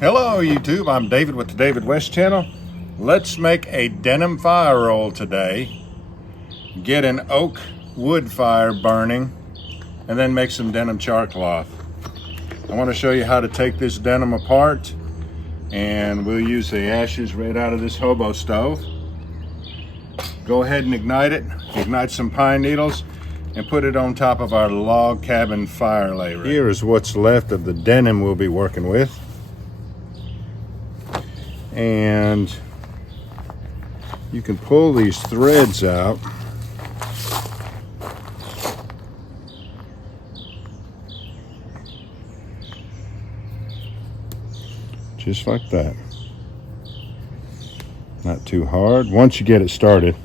Hello YouTube, I'm David with the David West channel. Let's make a denim fire roll today. Get an oak wood fire burning and then make some denim char cloth. I want to show you how to take this denim apart, and we'll use the ashes right out of this hobo stove. Go ahead and ignite it. Ignite some pine needles and put it on top of our log cabin fire layer. Here is what's left of the denim we'll be working with. And you can pull these threads out just like that. Not too hard once you get it started.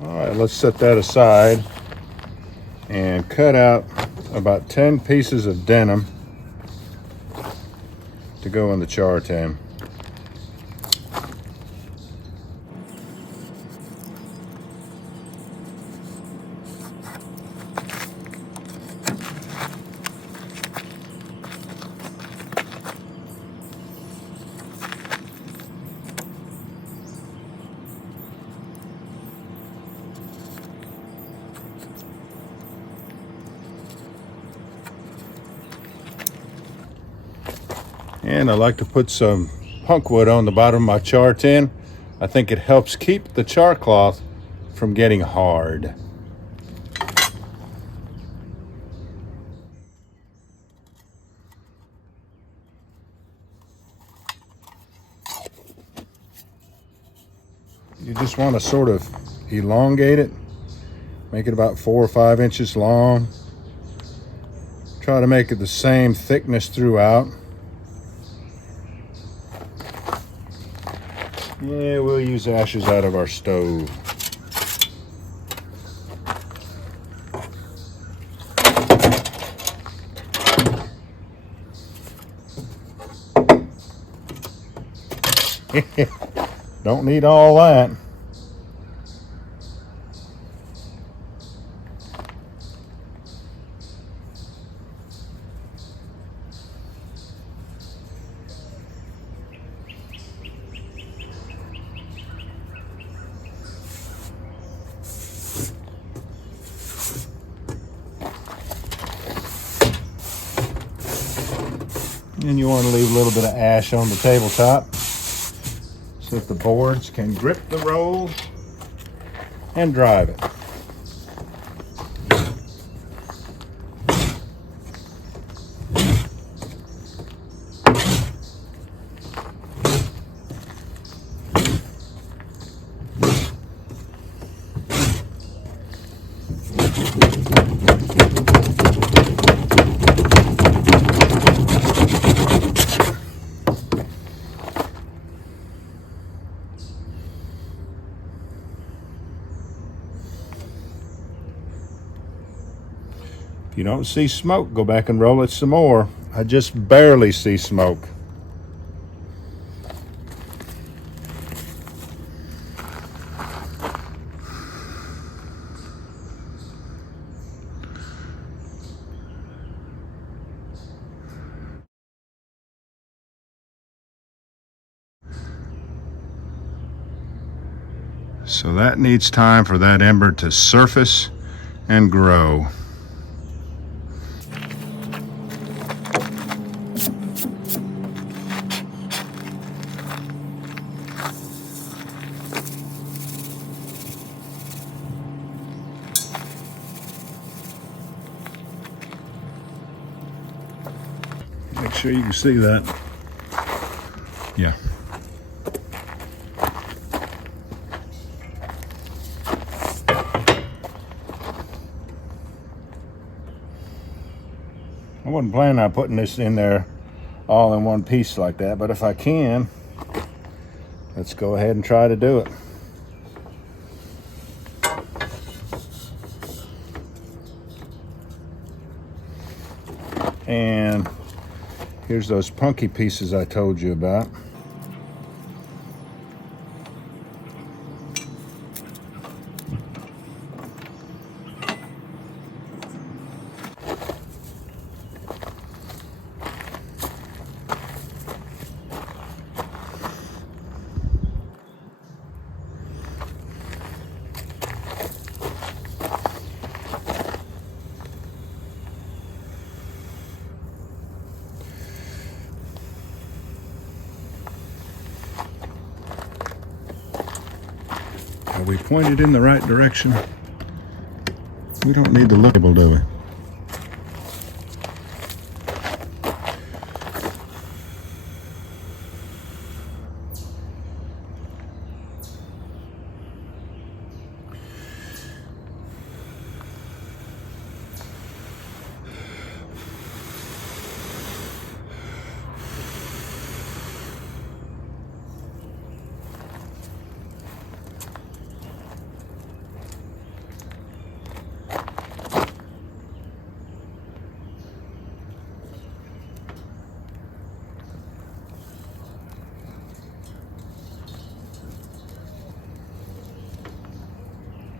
All right, let's set that aside and cut out about 10 pieces of denim to go in the char tin. And I like to put some punk wood on the bottom of my char tin. I think it helps keep the char cloth from getting hard. You just want to sort of elongate it, make it about 4 or 5 inches long. Try to make it the same thickness throughout. Yeah, we'll use ashes out of our stove. Don't need all that. And you want to leave a little bit of ash on the tabletop so that the boards can grip the roll and drive it. If you don't see smoke, go back and roll it some more. I just barely see smoke. So that needs time for that ember to surface and grow. Make sure you can see that. Yeah. I wasn't planning on putting this in there all in one piece like that, but if I can, let's go ahead and try to do it. And here's those punky pieces I told you about. Are we pointed in the right direction? We don't need the label, do we?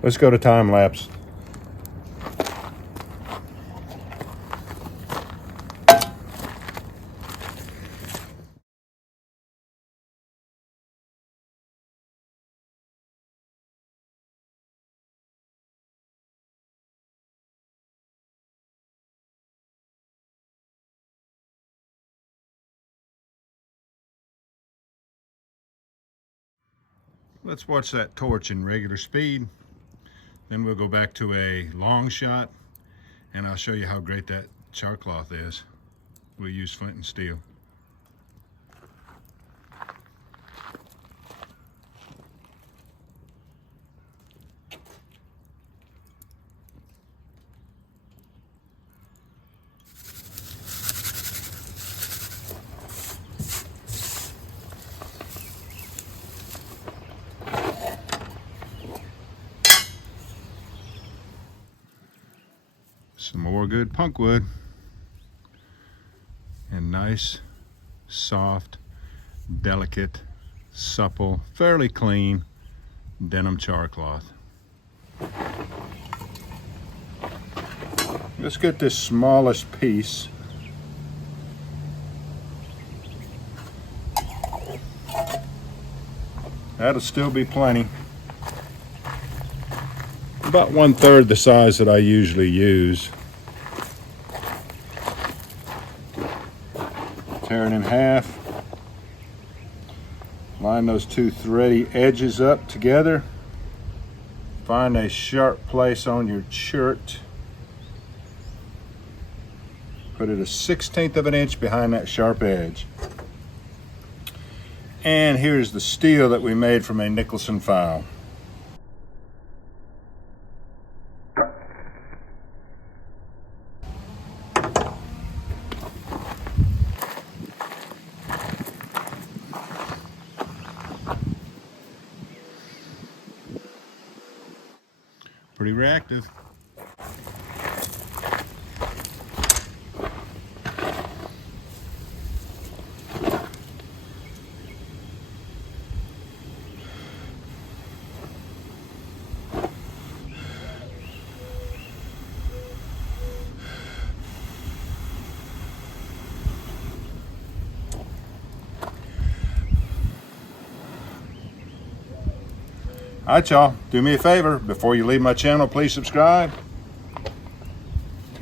Let's go to time lapse. Let's watch that torch in regular speed. Then we'll go back to a long shot and I'll show you how great that char cloth is. We'll use flint and steel. Some more good punk wood and nice, soft, delicate, supple, fairly clean denim char cloth. Let's get this smallest piece. That'll still be plenty. About 1/3 the size that I usually use. Tear it in half. Line those two thready edges up together. Find a sharp place on your shirt. Put it 1/16 of an inch behind that sharp edge. And here's the steel that we made from a Nicholson file. Pretty reactive. All right, y'all, do me a favor. Before you leave my channel, please subscribe.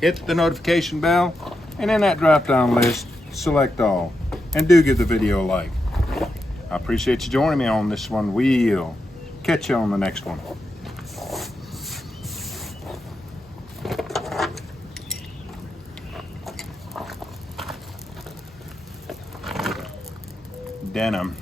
Hit the notification bell, and in that drop-down list, select all. And do give the video a like. I appreciate you joining me on this one. We'll catch you on the next one. Denim.